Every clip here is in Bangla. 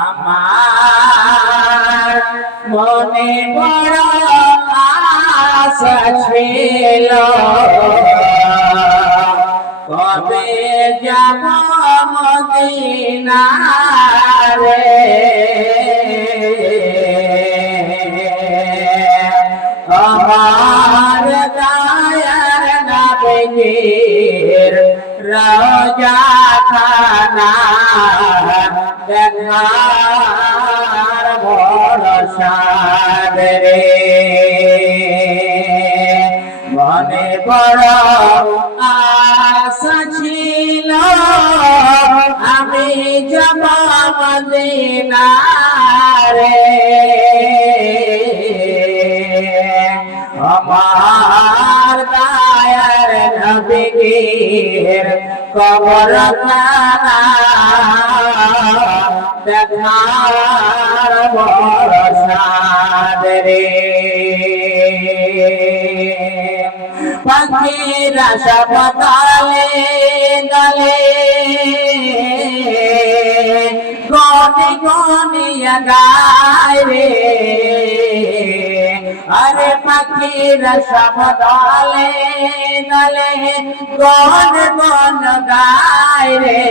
আমার মনে বড় আশা কবে যাব মদিনারে। আমার খানা দেখার বড় সাদরে মনে বড় আশা ছিল আমি যাব মদিনারে আমার নবীর কবর দেখার বড় সাদরে পাখিরা সব তালে দলে গনি গনিয়া গায় রে। আরে পাখিরা সব দলে দলে গন গন গায় রে।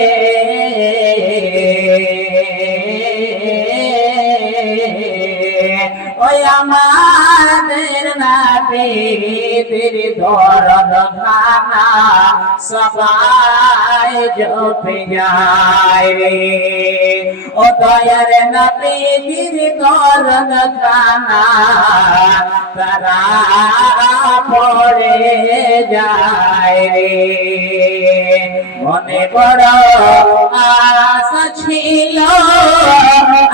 ওই আমার তীর ধরন খানা সবাই জপে যায়। ও দয়ার নবী তীর ধরন খানা তারা পড়ে যায়। মনে বড় আশা ছিল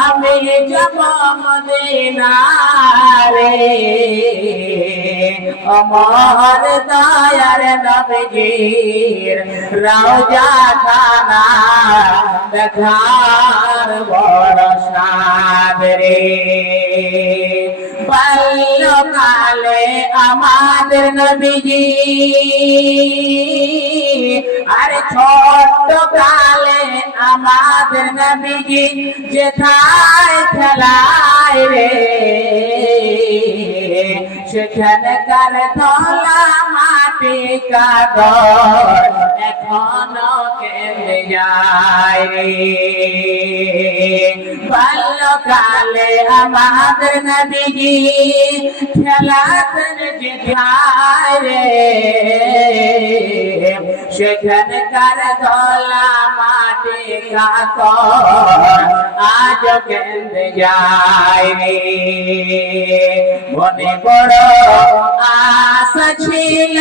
আমি যাব মদিনারে। আমার দয়ার নবীর রওজা খানা দেখার বড় সাদরে বাল্যকালে আমাদের নবীজি, আর ছোট কালে আমাদের নবীজি যেথায় খেলায় রে। সেখানকার ধলা মাটি কাগর এখনও কেঁদে যায় বাল্যকালে আমাদের নবীজি খেলাতেন যেথায় রে। সেখানকার ধলা মাটি কাকর আজ কেন্দ্রে যায় মনে বড় আশা ছিল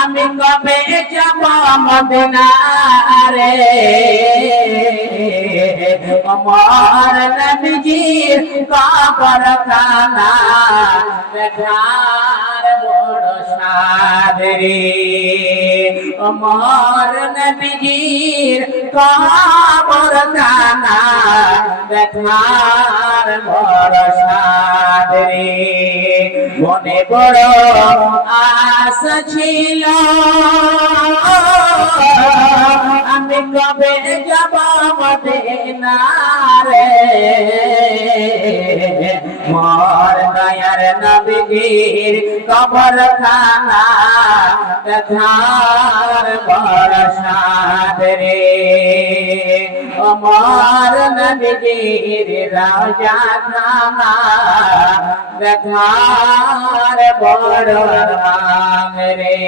আমি কবে যাব মদিনারে? আমার নবীজির কবর খানা দেখার বড় সাদরে। আমার নবীজির কবর খানা দেখার বড় সাদরে। মনে বড় আশা ছিল। আমি কবে যাব মদিনারে? মোর দয়ার নবীর কবর খানা দেখার বড় সাদরে আমার নবীর রাজা দেখার বড় নাম রে।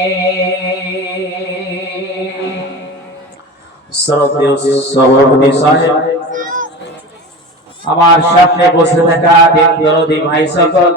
আমার সামনে বসে থাকা দিন দরদি ভাই সকল